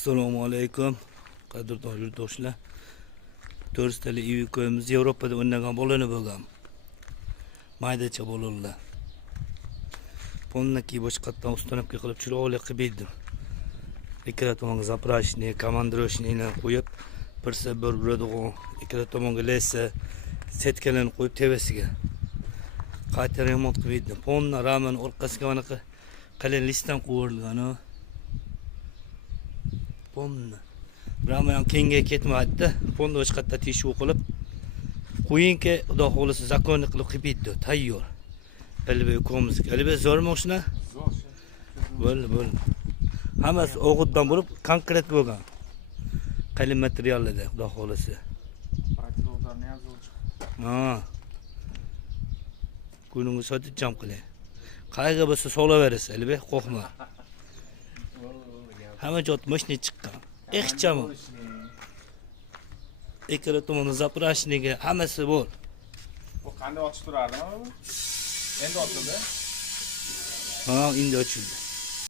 Assalomu alaykum. Qadrdon yurtdoshlar. To'ristali uy ko'yimiz Yevropada o'ynagan bo'lani bo'lgan. Maydacha bo'lurlar. Polnaki boshqatdan ustanobga qilib chiroyli qilib berdim. Ikkala tomonga zaprashni, komandroshni qo'yib, birsa bir uradigan, ikkala tomonga lesa, setkalarni qo'yib tevasiga. Qayta remont qilib berdim. Polna ramen orqasiga mana qalin listdan qo'yilgan. Polna. Ramen kenge ketmaydi. Polna boshqatda tishuv qilib qo'yinki, xudo xohlasa zakonni qilib berdi. Tayyor. Elbey ko'mizga. Elbey zo'r mashina? Zo'r. Bo'l. Hammasi o'g'itdan bo'lib konkret bo'lgan. Qalin materiallarda, xudo xohlasa. Patrollarni ham zo'r chiqdi. Ha. Kuningni sotib jam qiling. Qayga bo'lsa solaverasiz, elbey qo'rqma. Hamma jot mashina chiqqan. Ixchami. Ikkala tomonni zaprashniga hammasi bor. Bu qanday ochib turardimi? Endi ochildi. Ha, endi ochildi.